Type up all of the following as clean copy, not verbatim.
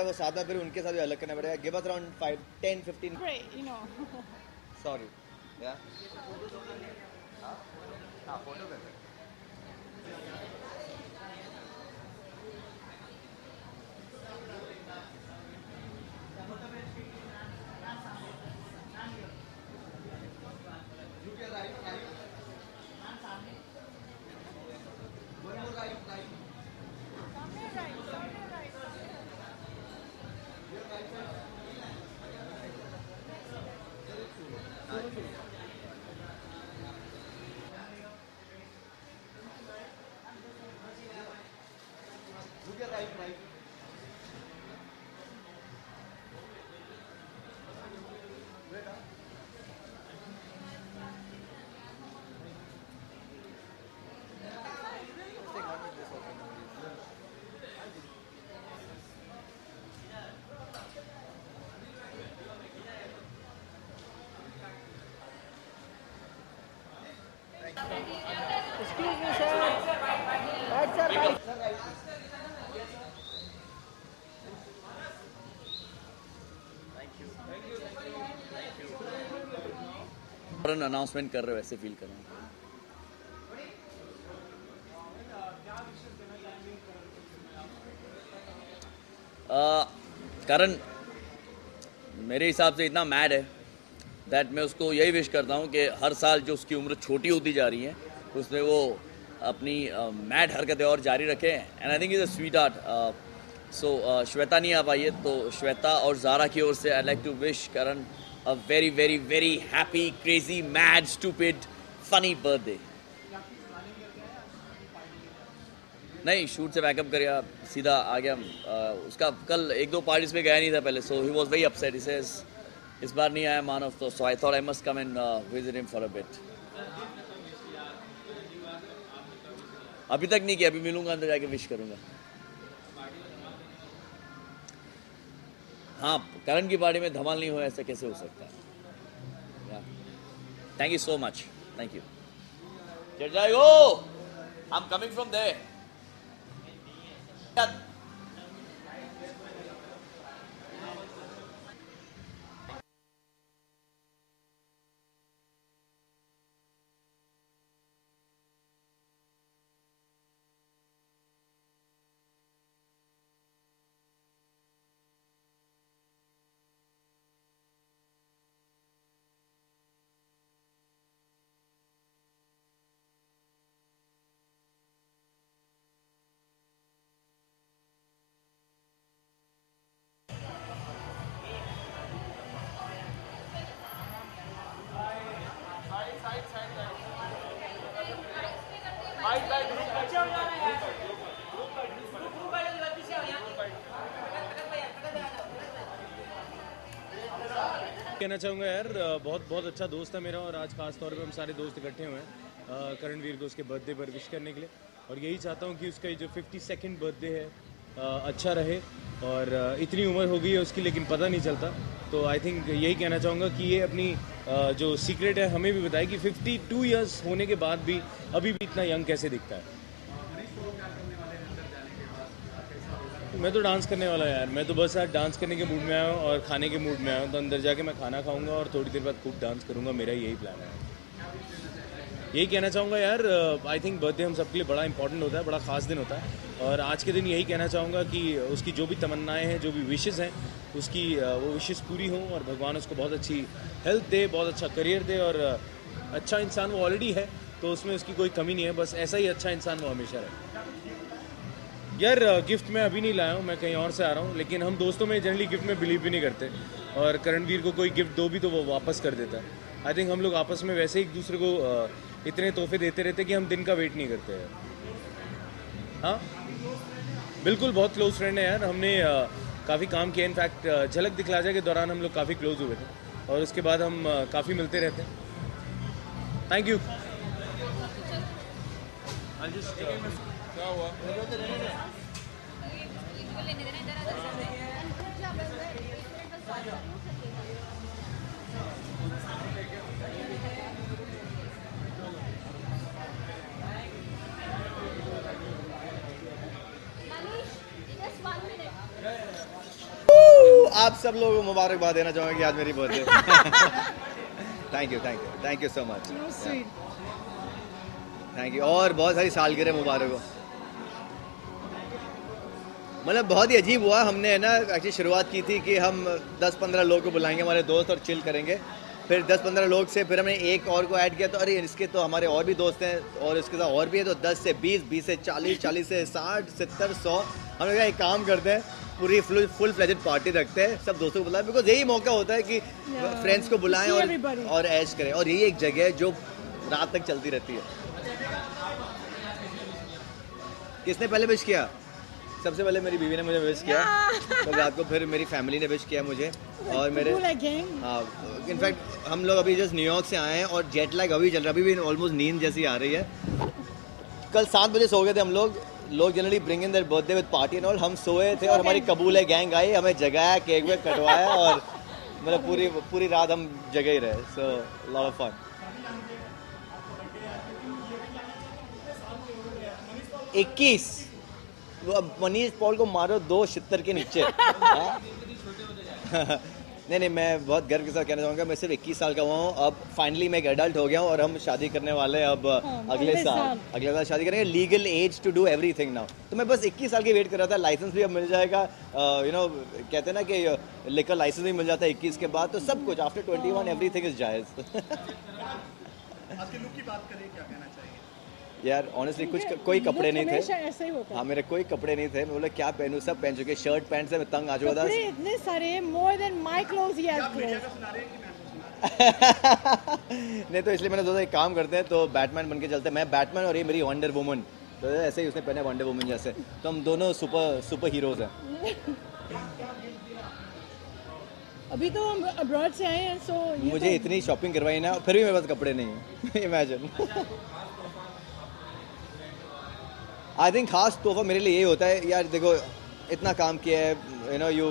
वो सादा फिर उनके साथ भी अलग करना पड़ेगा. Give us around 5, 10, 15. Great, you know. Sorry. Yeah. हाँ फोटो कर. Excuse me, sir. Right, sir. Right. फौरन अनाउंसमेंट कर रहे हो वैसे फील कर रहा हूँ. करण मेरे हिसाब से इतना मैड है दैट मैं उसको यही विश करता हूँ कि हर साल जो उसकी उम्र छोटी होती जा रही है उसमें वो अपनी मैड हरकतें और जारी रखें. And I think is a sweet art. So Shweta नहीं आ पाई है तो श्वेता और ज़ारा की ओर से I like to wish Karan a very very very happy crazy mad stupid funny birthday. नहीं शूट से बैकअप कर गया सीधा आ गया. उसका कल 1-2 पार्टीज में गया नहीं था पहले so he was very upset. He says इस बार नहीं आया मानव तो so I thought I must come and visit him for a bit. अभी तक नहीं किया. अभी मिलूंगा अंदर जाके विश करूंगा. हाँ करण की पार्टी में धमाल नहीं हुआ ऐसा कैसे हो सकता है. Thank you so much. Thank you. चढ़ जाएगो. I am coming from there. कहना चाहूँगा यार बहुत बहुत अच्छा दोस्त है मेरा और आज खास तौर पे हम सारे दोस्त इकट्ठे हुए हैं करणवीर को उसके बर्थडे पर विश करने के लिए. और यही चाहता हूँ कि उसका जो 52nd बर्थडे है अच्छा रहे. और इतनी उम्र हो गई है उसकी लेकिन पता नहीं चलता. तो आई थिंक यही कहना चाहूँगा कि ये अपनी जो सीक्रेट है हमें भी बताए कि 52 ईयर्स होने के बाद भी अभी भी इतना यंग कैसे दिखता है. मैं तो डांस करने वाला यार. मैं तो बस आज डांस करने के मूड में आया हूँ और खाने के मूड में आया हूँ. तो अंदर जाके मैं खाना खाऊंगा और थोड़ी देर बाद खूब डांस करूंगा. मेरा यही प्लान है. यही कहना चाहूँगा यार आई थिंक बर्थडे हम सबके लिए बड़ा इंपॉर्टेंट होता है. बड़ा ख़ास दिन होता है. और आज के दिन यही कहना चाहूँगा कि उसकी जो भी तमन्नाएँ हैं जो भी विशेज़ हैं उसकी वो विशेज़ पूरी हों और भगवान उसको बहुत अच्छी हेल्थ दे, बहुत अच्छा करियर दे. और अच्छा इंसान वो ऑलरेडी है तो उसमें उसकी कोई कमी नहीं है. बस ऐसा ही अच्छा इंसान वो हमेशा रहे. यार गिफ्ट मैं अभी नहीं लाया हूँ. मैं कहीं और से आ रहा हूँ. लेकिन हम दोस्तों में जनरली गिफ्ट में बिलीव भी नहीं करते. और करणवीर को कोई गिफ्ट दो भी तो वो वापस कर देता है. आई थिंक हम लोग आपस में वैसे एक दूसरे को इतने तोहफे देते रहते कि हम दिन का वेट नहीं करते हैं. हाँ बिल्कुल बहुत क्लोज फ्रेंड है यार. हमने काफ़ी काम किया. इनफैक्ट झलक दिखलाजा के दौरान हम लोग काफ़ी क्लोज हुए थे और उसके बाद हम काफ़ी मिलते रहते हैं. Thank you. क्या हुआ? आप सब लोगों को मुबारकबाद देना चाहूँगा कि आज मेरी birthday. Thank you so much. Thank you, और बहुत सारी सालगिरह मुबारक हो। मतलब बहुत ही अजीब हुआ, हमने है ना एक्चुअली शुरुआत की थी कि हम 10-15 लोग को बुलाएंगे हमारे दोस्त और चिल करेंगे, फिर 10-15 लोग से फिर हमने एक और को ऐड किया, तो अरे इसके तो हमारे और भी दोस्त हैं और इसके साथ और भी है, तो 10 से 20, 20 से 40, 40 से 60, 70, 100। हमने कहा एक काम करते हैं, पूरी फुल फ्लेजेड पार्टी रखते हैं, सब दोस्तों को बुलाएं, बिकॉज यही मौका होता है कि फ्रेंड्स को बुलाएं और ऐश करें, और यही एक जगह है जो रात तक चलती रहती है। किसने पहले विश किया? सबसे पहले मेरी बीवी ने मुझे विश किया, तो रात को फिर मेरी फैमिली ने विश किया मुझे, और मेरे इनफैक्ट हम लोग अभी जस्ट न्यूयॉर्क से आए हैं और जेट लैग अभी चल रहा है, अभी भी ऑलमोस्ट नींद जैसी आ रही है। कल 7 बजे सो गए थे हम लोग generally bring in their birthday with party and all, हम सोए थे और हमारी कबूल है गैंग आई, हमें जगाया, केक वेक कटवाया, और मतलब पूरी रात हम जगे ही रहे, so lot of fun. 21 Manish Paul को मारो 2 छितर के नीचे। नहीं, मैं बहुत गर्व के साथ कहना चाहूँगा, मैं सिर्फ 21 साल का हुआ हूँ, अब फाइनली मैं एक एडल्ट हो गया हूँ और हम शादी करने वाले हैं अब अगले साल शादी करेंगे, legal age to do everything now. तो मैं बस 21 साल की वेट कर रहा था, लाइसेंस भी अब मिल जाएगा, कहते हैं ना कि लिकर लाइसेंस भी मिल जाता है 21 के बाद, तो सब कुछ आफ्टर 21 एवरीथिंग इज जायज़। आज के लुक की बात करें, क्या कहना चाहिए? यार ऑनेस्टली कोई कपड़े नहीं थे, ऐसा ही होता है। हाँ मेरे कोई कपड़े नहीं थे, मैं बोला क्या पहनूं, सब पहन चुके, शर्ट पैंट से मैं तंग आ चुका था। कपड़े इतने सारे, more than my clothes he has clothes। नहीं तो इसलिए मैंने सोचा एक काम करते हैं, तो बैटमैन बन के चलते हैं, मैं बैटमैन और ये मेरी वंडर वुमन, तो ऐसे ही उसने पहना वंडर वुमन जैसे, तो हम दोनों सुपर हीरोज हैं। अभी तो हम अब्रॉड से आए हैं, सो मुझे इतनी शॉपिंग करवाई ना, फिर भी मेरे पास कपड़े नहीं है। इमेजिन। आई थिंक खास तोहफा मेरे लिए यही होता है यार, देखो इतना काम किया है, you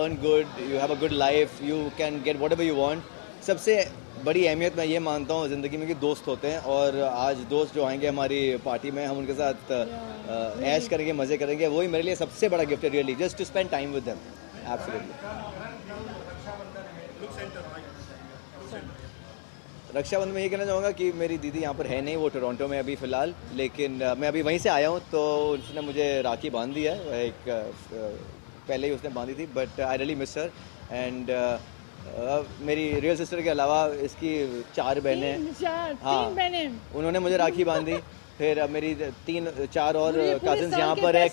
earn good, you have a good life, you can get whatever you want. सबसे बड़ी अहमियत मैं ये मानता हूँ ज़िंदगी में कि दोस्त होते हैं, और आज दोस्त जो आएंगे हमारी पार्टी में, हम उनके साथ ऐश करेंगे, मज़े करेंगे, वही मेरे लिए सबसे बड़ा गिफ्ट है, really, just to spend time with them. Absolutely. Rakshabandhan में ये कहना चाहूँगा कि मेरी दीदी यहाँ पर है नहीं, वो टोरंटो में अभी फ़िलहाल, लेकिन मैं अभी वहीं से आया हूँ, तो उसने मुझे राखी बांध दी है, एक पहले ही उसने बांधी थी, but I really miss her. And मेरी रियल सिस्टर के अलावा इसकी 4 बहनें हैं, हाँ, उन्होंने मुझे राखी बांधी, फिर अब मेरी 3-4 और कजिन्स यहाँ पर है,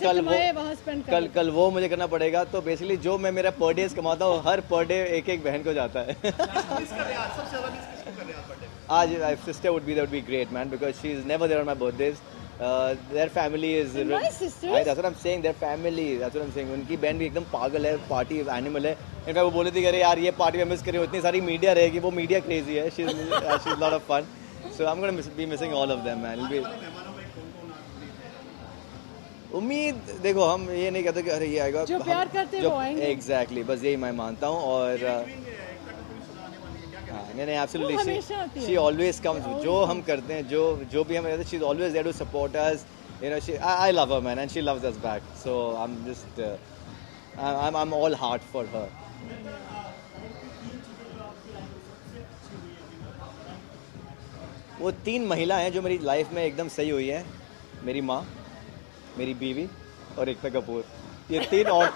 कल वो मुझे करना पड़ेगा, तो बेसिकली जो मैं मेरा पर डेज कमाता हूँ, हर पर डे एक बहन को जाता है। आज my sister would be great, man, because she is never there on my birthdays. Their family is And my sisters? That's what I'm saying, their family, that's what I'm saying. उनकी बहन भी एकदम पागल है, पार्टी एनिमल है। इनका वो बोले थी कि अरे यार ये पार्टी में मिस करी हो, इतनी सारी मीडिया रहेगी, वो मीडिया क्रेजी है, she's lot of fun, so I'm going to be missing all of them, man. It'll be उम्मीद, देखो हम ये नहीं कहते कि अरे ये आएगा, जो प्यार करते हैं वो आएंगे। एग्जैक्टली, बस यही मैं मानता हूँ, और नहीं, एब्सोल्युटली, शी ऑलवेज कम्स, जो हम करते हैं, जो भी हम रहते हैं, she is always there to support us, I love her, man, and she loves us back, so I am just I am all heart for her. वो 3 महिला हैं जो मेरी लाइफ में एकदम सही हुई हैं, मेरी माँ, मेरी बीवी और एकता कपूर, ये 3 औरत,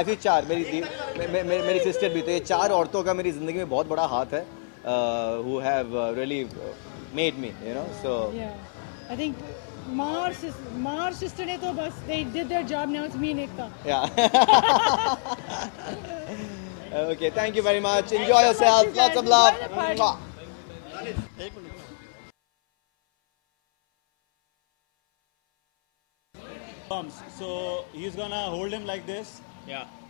ऐसी 4, मेरी सिस्टर भी, तो ये 4 औरतों का मेरी ज़िंदगी में बहुत बड़ा हाथ है, who have really made me, so yeah, I think माँ और सिस्टर ने तो बस they did their job, now it's me and Ekta. Yeah. Okay, thank you very much, enjoy yourself, lots of love. So he's gonna hold him like this,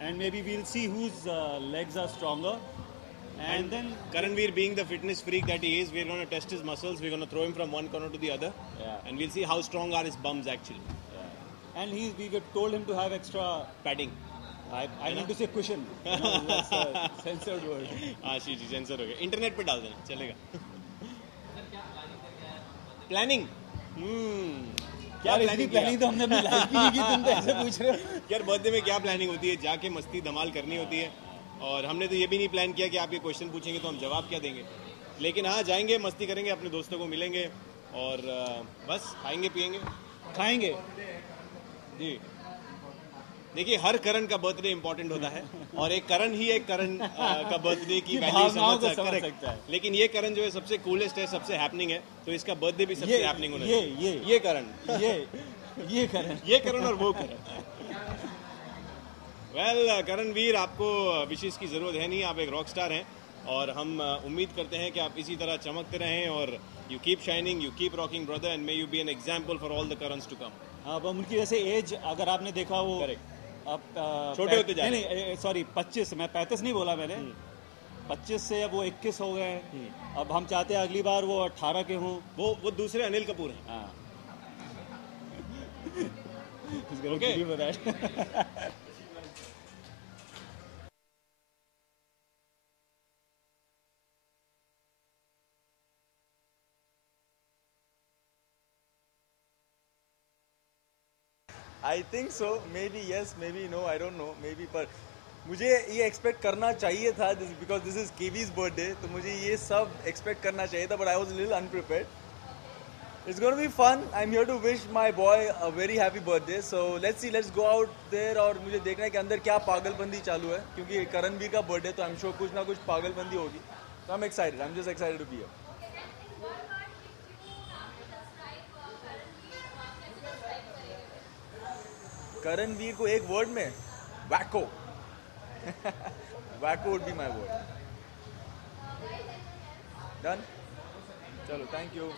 and maybe we'll see whose legs are stronger. And then Karanveer, being the fitness freak that he is, we're going to test his muscles. We're going to throw him from one corner to the other, and we'll see how strong are his bums actually. And we told him to have extra Padding. I need to say cushion. No, that's a censored word. हाँ जी sensor हो गया, internet पे डाल देना चलेगा। Planning, क्या planning तो हमने अपनी लाइफ की नहीं की, तुम तो ऐसे पूछ रहे हो। यार बर्थडे में क्या प्लानिंग होती है, जाके मस्ती धमाल करनी होती है, और हमने तो ये भी नहीं प्लान किया कि आप ये क्वेश्चन पूछेंगे तो हम जवाब क्या देंगे, लेकिन हाँ जाएंगे, मस्ती करेंगे, अपने दोस्तों को मिलेंगे और बस खाएंगे पिएंगे खाएंगे जी। देखिए हर करण का बर्थडे इंपॉर्टेंट होता है और एक करण ही एक करण का बर्थडे की वैल्यू भावनाओं को समझ समझ correct। सकता है। लेकिन ये करण जो है सबसे कूलेस्ट है, सबसे हैपनिंग है, तो इसका बर्थडे भी सबसे हैपनिंग होना चाहिए। ये करण ये करें। ये करण और वो करण। वेल करणवीर, आपको विशेष की ज़रूरत है नहीं, आप एक रॉक स्टार हैं और हम उम्मीद करते हैं कि आप इसी तरह चमकते रहें और you keep shining, you keep rocking brother, and may you be an example for all the currents to come. अब उनकी वैसे एज अगर आपने देखा वो Correct। अब छोटे होते जा रहे नहीं सॉरी 25, मैं 35 नहीं बोला मैंने, 25 से अब वो 21 हो गए हैं। अब हम चाहते हैं अगली बार वो 18 के हों। वो दूसरे अनिल कपूर हैं। हाँ Okay। I think so, maybe yes maybe no, I don't know, maybe, पर मुझे ये एक्सपेक्ट करना चाहिए था because this is KV's birthday, तो मुझे ये सब एक्सपेक्ट करना चाहिए था, but I was little unprepared. It's going to be fun. I'm here to wish my boy a very happy birthday. So let's see, let's go out there और मुझे देखना है कि अंदर क्या पागलबंदी चालू है, क्योंकि करणवीर का बर्थडे तो I'm sure कुछ ना कुछ पागलबंदी होगी। So I'm excited. I'm just excited to be here. Karanvir को एक वर्ड में, wacko. Wacko would be my word. Done? चलो, thank you.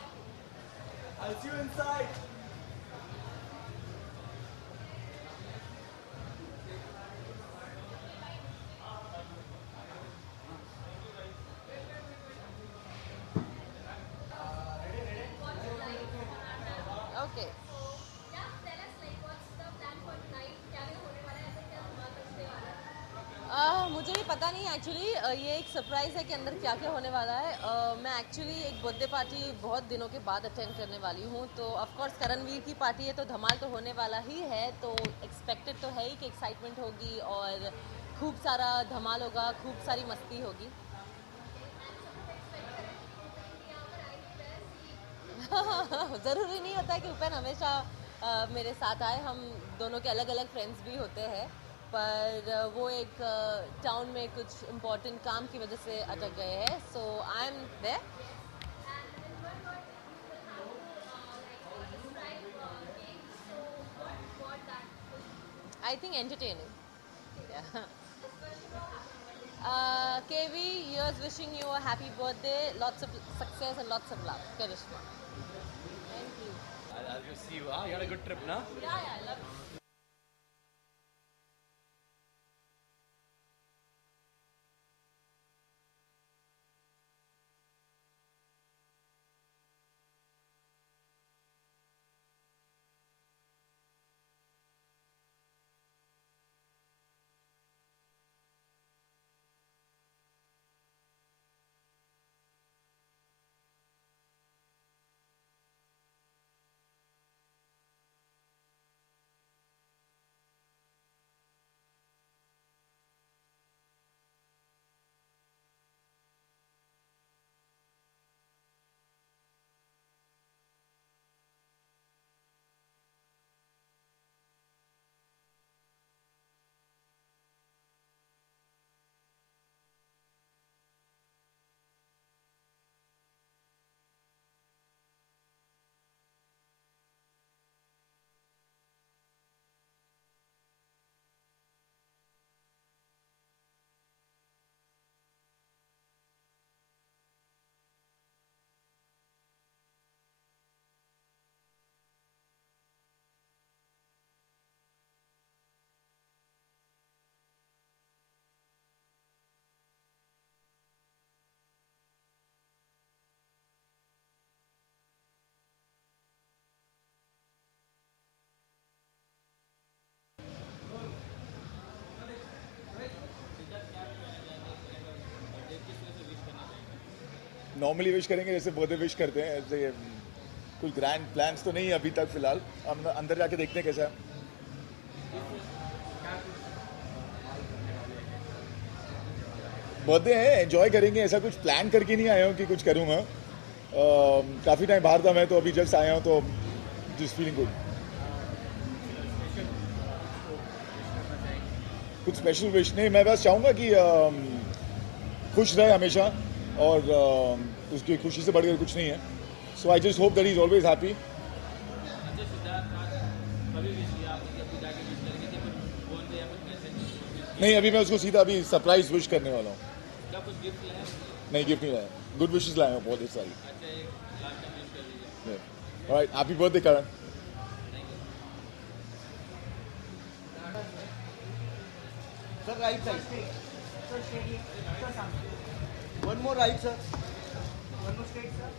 I'll see you inside. Okay. मुझे भी पता नहीं एक्चुअली, ये एक सरप्राइज़ है कि अंदर क्या क्या होने वाला है। मैं एक्चुअली एक बर्थडे पार्टी बहुत दिनों के बाद अटेंड करने वाली हूँ, तो ऑफ कोर्स करणवीर की पार्टी है तो धमाल तो होने वाला ही है, तो एक्सपेक्टेड तो है ही कि एक्साइटमेंट होगी और खूब सारा धमाल होगा, खूब सारी मस्ती होगी। ज़रूरी नहीं होता कि उपेन हमेशा मेरे साथ आए, हम दोनों के अलग अलग फ्रेंड्स भी होते हैं, पर वो एक टाउन में कुछ इम्पोर्टेंट काम की वजह से अटक गए हैं, so I am there. I think entertaining. KV, here's wishing you a happy birthday, lots of success and lots of love. Karishma. Thank you. I'll just see you. You had a good trip, na? Yeah, I love it. Normally wish करेंगे जैसे birthday wish करते हैं, ऐसे कोई grand plans तो नहीं है अभी तक फिलहाल, हम अंदर जाके देखते हैं कैसा है। बर्थडे है, एंजॉय करेंगे। ऐसा कुछ प्लान करके नहीं आया हूँ कि कुछ करूँगा। काफ़ी टाइम बाहर था मैं, तो अभी जस्ट आया हूँ, तो जस्ट फीलिंग गुड। कुछ स्पेशल विश नहीं, मैं बस चाहूँगा कि खुश रहे हमेशा, और उसकी खुशी से बढ़कर कुछ नहीं है। So I just hope that he is always happy. नहीं, अभी मैं उसको सीधा अभी सरप्राइज विश करने वाला हूँ। नहीं, गिफ्ट नहीं लाया, गुड विशेस लाया हूँ बहुत सारी। ऑलराइट, हैप्पी बर्थडे करण। Sir, right side. One more right, sir. One more straight, sir.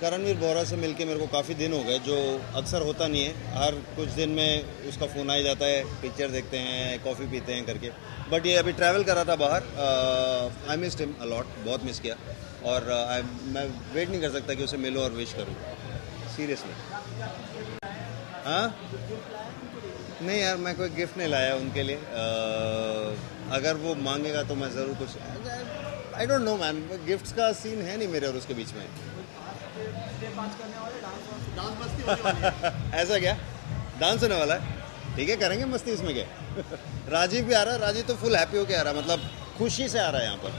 Karanveer Bohra से मिलके मेरे को काफ़ी दिन हो गए, जो अक्सर होता नहीं है। हर कुछ दिन में उसका फ़ोन आ ही जाता है, पिक्चर देखते हैं, कॉफ़ी पीते हैं करके। बट ये अभी ट्रैवल कर रहा था बाहर। आई मिस्ड हिम अलॉट, बहुत मिस किया, और मैं वेट नहीं कर सकता कि उसे मिलो और विश करूँ, सीरियसली। हाँ, नहीं यार, मैं कोई गिफ्ट नहीं लाया उनके लिए। अगर वो मांगेगा तो मैं ज़रूर कुछ, आई डोंट नो मैन, गिफ्ट्स का सीन है नहीं मेरे और उसके बीच में। ऐसा क्या? डांस होने वाला है? ठीक है, करेंगे मस्ती, इसमें क्या। राजीव भी आ रहा है, राजीव तो फुल हैप्पी होके आ रहा है, मतलब खुशी से आ रहा है यहाँ पर।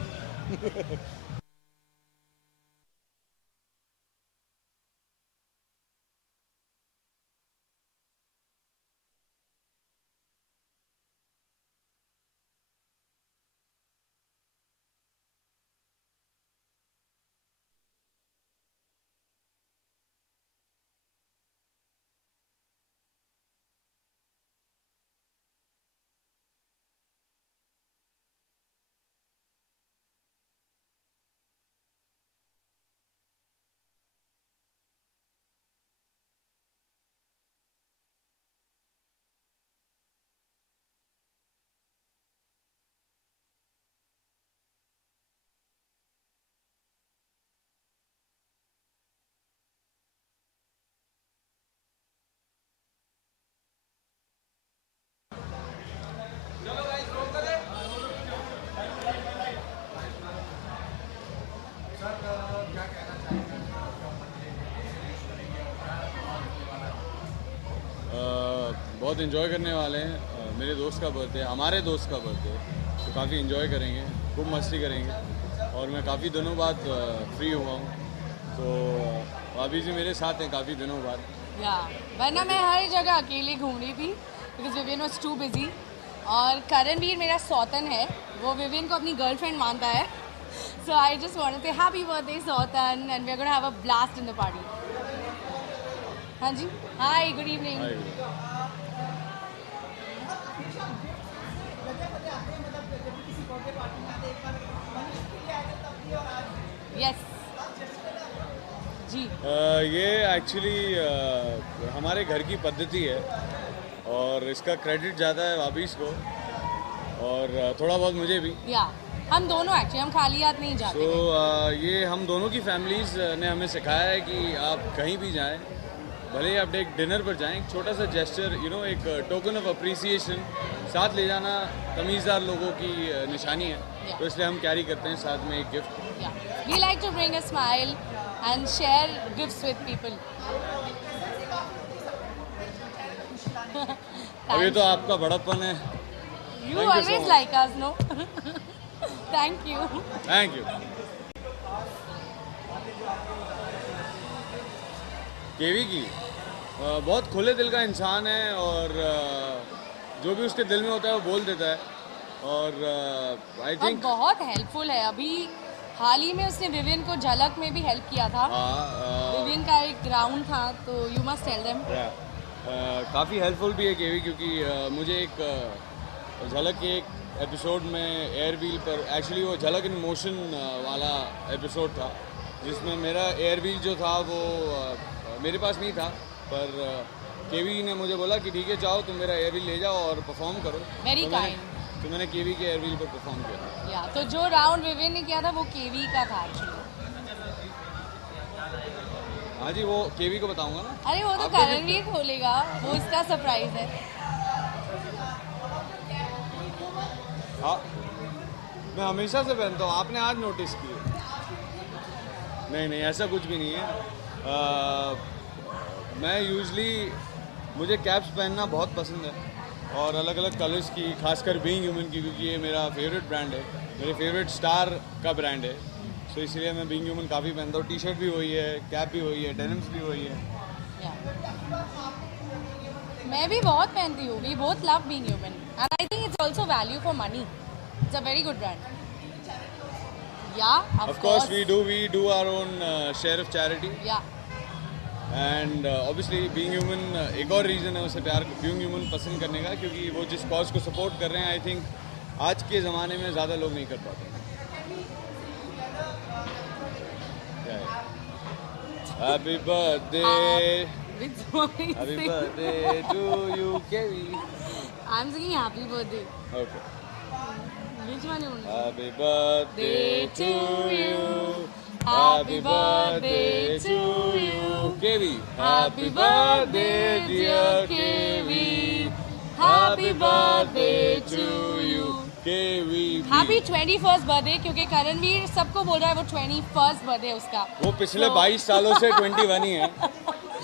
बहुत इन्जॉय करने वाले हैं। मेरे दोस्त का बर्थडे, हमारे दोस्त का बर्थडे, तो काफ़ी इन्जॉय करेंगे, खूब मस्ती करेंगे। और मैं काफ़ी दिनों बाद फ्री हुआ हूँ, तो भाभी जी मेरे साथ हैं काफ़ी दिनों बाद। या वरना मैं हर जगह अकेले घूम रही थी, because Vivian was too busy. और करणवीर मेरा सौतन है, वो विवियन को अपनी गर्लफ्रेंड मानता है। So I just want to say happy birthday सौतन, and we are gonna have a blast in the party. हाँ जी, हाय, गुड इवनिंग। यस जी। ये एक्चुअली हमारे घर की पद्धति है, और इसका क्रेडिट ज़्यादा है वाबिश को, और थोड़ा बहुत मुझे भी। या हम दोनों एक्चुअली, हम खाली हाथ नहीं जाते। तो ये हम दोनों की फैमिलीज़ ने हमें सिखाया है कि आप कहीं भी जाएं, भले ही आप एक डिनर पर जाएं, एक छोटा सा जेस्चर, यू नो, एक टोकन ऑफ अप्रिसिएशन साथ ले जाना तमीज़दार लोगों की निशानी है। तो इसलिए हम कैरी करते हैं साथ में एक gift. We like to bring a smile and share gifts with people. अभी तो आपका बड़प्पन है। You always like us, no? Thank you. Thank you. केवी की बहुत खुले दिल का इंसान है, और जो भी उसके दिल में होता है वो बोल देता है, और आई थिंक बहुत हेल्पफुल है। अभी हाल ही में उसने विवियन को झलक में भी हेल्प किया था। विवियन का एक ग्राउंड था, तो यू मस्ट टेल देम। काफ़ी हेल्पफुल भी है केवी, क्योंकि मुझे एक झलक के एक एपिसोड में एयर व्हील पर, एक्चुअली वो झलक इन मोशन वाला एपिसोड था, जिसमें मेरा एयर व्हील जो था वो मेरे पास नहीं था, पर केवी ने मुझे बोला कि ठीक है, जाओ तुम मेरा एयर व्हील ले जाओ और परफॉर्म करो। Very kind. तो मैंने केवी के एयर व्हील पर परफॉर्म किया। या तो जो राउंड विवियन ने किया था वो केवी का था एक्चुअली। हाँ जी, वो केवी को बताऊंगा ना। अरे वो तो करणवीर खोलेगा, वो उसका सरप्राइज है। हाँ, मैं हमेशा से पहनता हूँ, आपने आज नोटिस किया? नहीं, ऐसा कुछ भी नहीं है। मैं यूजली, मुझे कैप्स पहनना बहुत पसंद है और अलग अलग कलर्स की, खासकर बीइंग ह्यूमन की, क्योंकि ये मेरा फेवरेट ब्रांड है, मेरे फेवरेट स्टार का ब्रांड है। तो इसलिए मैं बीइंग ह्यूमन काफ़ी पहनता हूँ। टी शर्ट भी वही है, कैप भी वही है, डेनिम्स भी वही है। मैं भी बहुत पहनती हूँ। We both love being human and I think it's also value for money. It's a very good brand. Yeah, of course we do our own share of charity. Yeah. And obviously being human एक और reason है उसे being human पसंद करने का, क्योंकि वो जिस कॉज को सपोर्ट कर रहे हैं, आई थिंक आज के ज़माने में ज़्यादा लोग नहीं कर पाते। Happy birthday. Happy birthday to you, Kevi. I'm singing happy birthday. Okay. Which one you want? Happy birthday to you. Happy birthday to you. Kevi. Happy birthday dear Kevi. Happy birthday to you. Kevi. Happy 21st birthday, क्योंकि करणवीर सबको बोल रहा है वो 21st birthday है उसका। वो पिछले 22 सालों से 21 ही है,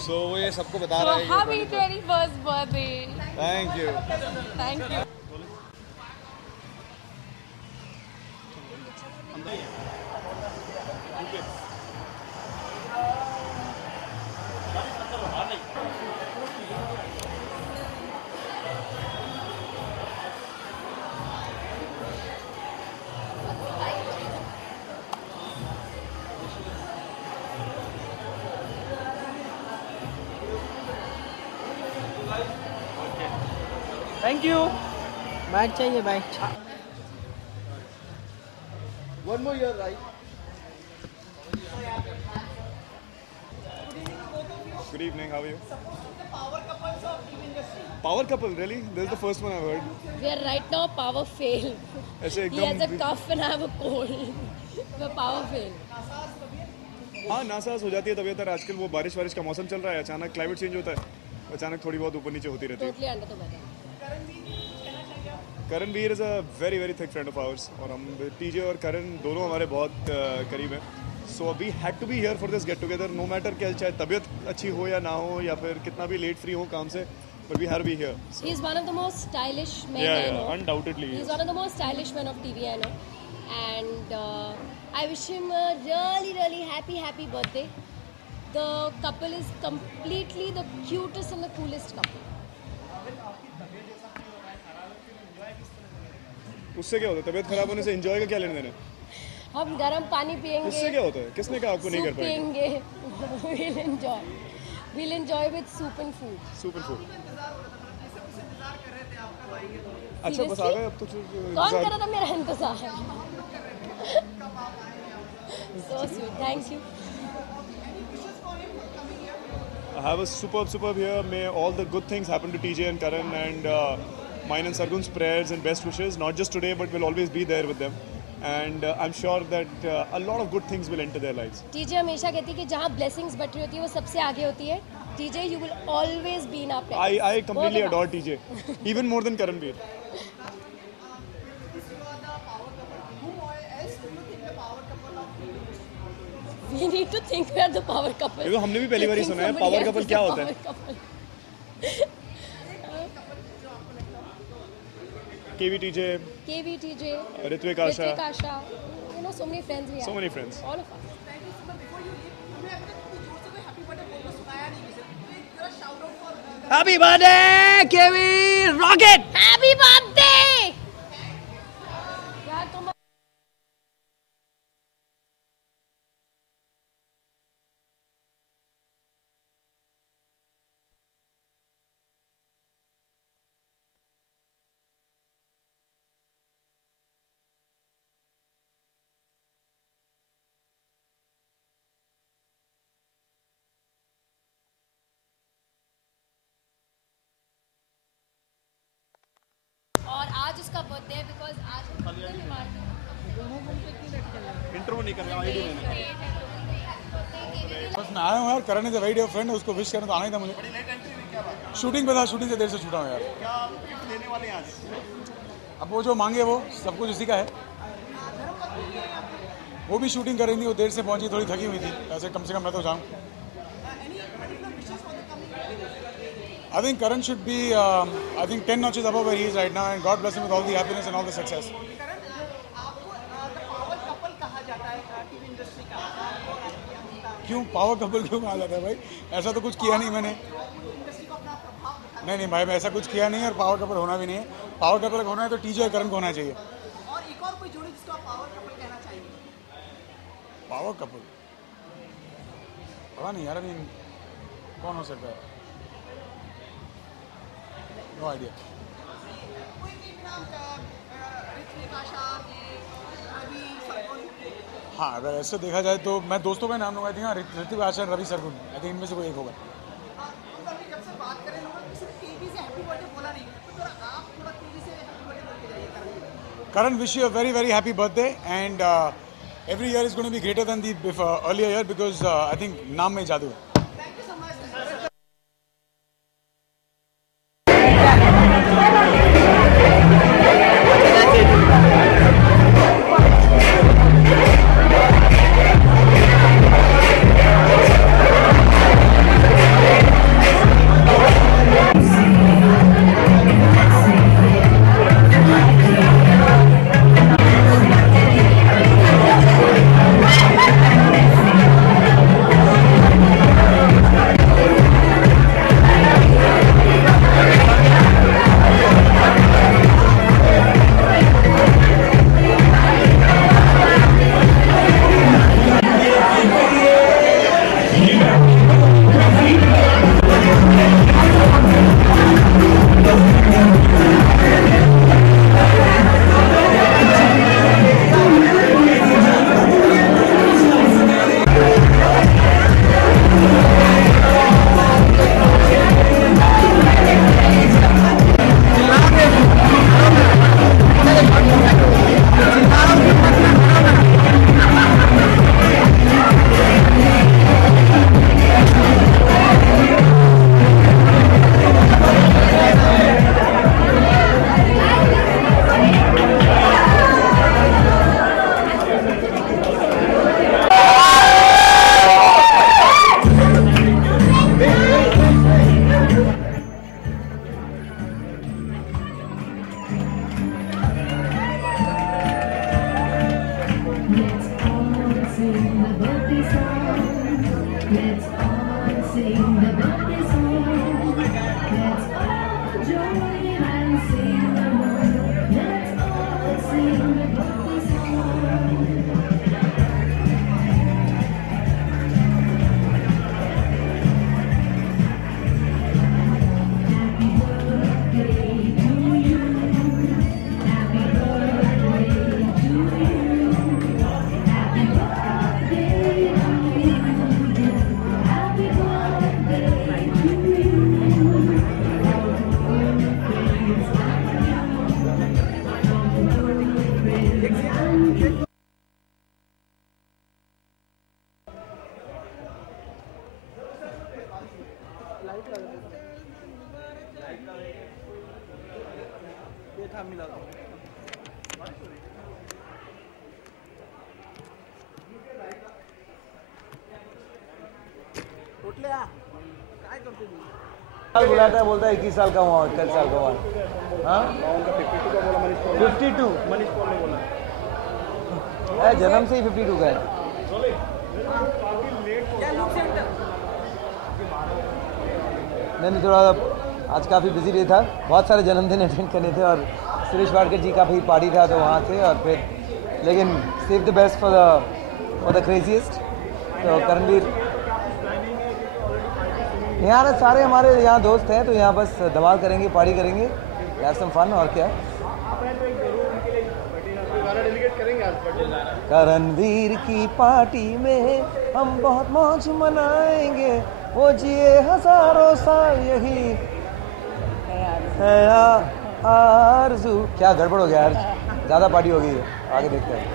so वो ये सबको बता रहा है। Happy 21st birthday. Thank you. Thank you. Thank you. बैठ चाहिए, बैठ। One more year, right? Good evening, how are you? Power couple, really? This is the first one I've heard. We are right now power fail. ऐसे He has a एकदम cough and I have a cold. We're power fail. हाँ, NASA's हो जाती है तबीयत। आजकल वो बारिश का मौसम चल रहा है, अचानक क्लाइमेट चेंज होता है, अचानक थोड़ी बहुत ऊपर नीचे होती रहती है। Totally under the weather. Karanveer is a very very thick friend of ours, और हम टीजे और करण दोनों हमारे बहुत करीब हैं। So we had to be here for this get together, no matter क्या, चाहे तबीयत अच्छी हो या ना हो, या फिर कितना भी लेट फ्री हो काम से, but we have to be here. So. He is one of the most stylish men I know. Undoubtedly. He is one of the most stylish men of TV I know. And I wish him a really, really happy birthday. The couple is completely the cutest and the coolest couple. उससे क्या होता है? तबीयत खराब होने से enjoy का क्या लेने देना? हम गर्म पानी पियेंगे। उससे क्या होता है? किसने कहा आपको नहीं कर पाएंगे? पियेंगे। We'll enjoy with soup and food. Soup and food. अच्छा, बस आ गए अब तो। कौन कर रहा था मेरा इंतजार? So sweet. Thank you. I have a superb here. May all the good things happen to TJ and Karan, and mine and Sargun's prayers and best wishes, not just today but will always be there with them. And I'm sure that a lot of good things will enter their lives. TJ हमेशा कहती है कि जहाँ blessings but रही होती है वो सबसे आगे होती है। TJ, you will always be in our prayers. I completely adore TJ, even more than Karanveer. We need to think we are the power couple. ये तो हमने भी पहली बार ही सुना है, power couple क्या होता है? KVTJ, Ritvik Asha, you know, so many friends we have. so many friends. All of us. Happy birthday, Kevin! Rocket! Happy birthday! यार तुम और आज उसका बर्थडे है बिकॉज आज इंटरव्यू नहीं कर रहे, आईडी लेने। मैं आया हूँ यार, Karan is a very dear friend, उसको विश करने तो आना ही था मुझे। शूटिंग पे था, शूटिंग से देर से छूटा हूँ यार। क्या गिफ्ट देने वाले हैं आज? अब वो जो मांगे वो सब कुछ उसी का है। वो भी शूटिंग कर रही थी, वो देर से पहुंची, थोड़ी थकी हुई थी, ऐसे कम से कम मैं तो जाऊँ। I think Karan should be, I think 10 notches above where he is right now, and God bless him with all the happiness and all the success. क्यों पावर कपल क्यों कहा जाता है भाई? ऐसा तो कुछ किया नहीं मैंने। नहीं भाई, मैं ऐसा कुछ किया नहीं है और पावर कपल होना भी नहीं है। पावर कपल होना है तो टीजे और करण को होना चाहिए। और एक और कोई जोड़ी जिसको आप पावर कपल कहना चाहिए? पावर कपल पता नहीं यार, अभी कौन हो सकता है? No idea. हाँ, अगर ऐसे देखा जाए तो मैं दोस्तों का नाम लूँगा, हाँ, ऋतिक आशा, रवि सरगुन, आई थिंक इनमें से कोई एक होगा। Karan, wish you a very, very happy birthday, and every year is going to be greater than the earlier year because I think नाम में जादू है। बुलाता है, बोलता है 21 साल का हुआ, 21 साल का हुआ। हाँ 52 मनीष पॉल ने बोला जन्म से ही 52 का है। मैंने थोड़ा आज काफ़ी बिजी डे था, बहुत सारे जन्मदिन अटेंड करने थे और सुरेश वाडकर जी का भी पार्टी था तो वहाँ थे, और फिर लेकिन save the best for the craziest. तो करणवीर यहाँ सारे हमारे यहाँ दोस्त हैं, तो यहाँ बस धमाल करेंगे, पार्टी करेंगे, हैव सम फन, और क्या। करणवीर की पार्टी में हम बहुत मौज मनाएंगे, वो जिए हजारों साल यही है आरज़ू। क्या गड़बड़ हो गया यार, ज़्यादा पार्टी हो गई है, आगे देखते हैं।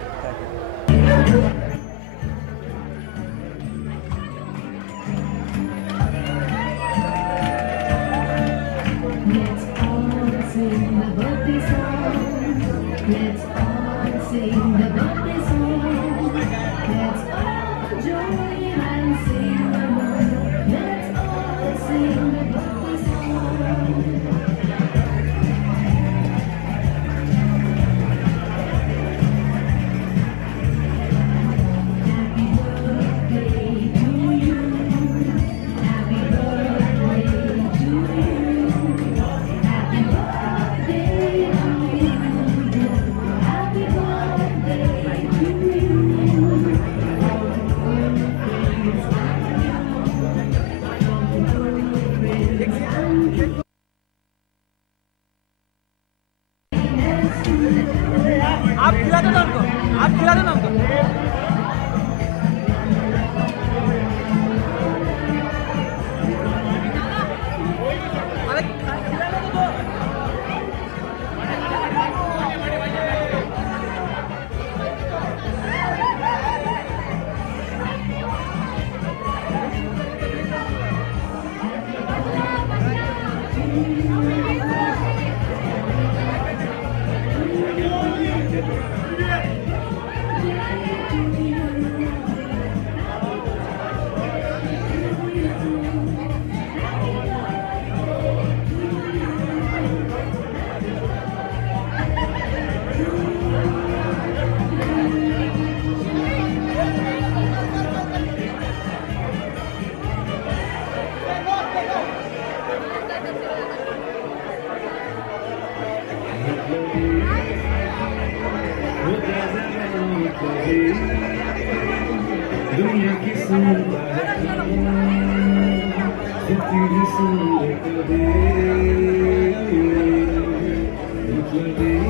दुनिया की सुनता है तेरी सुन ले कभी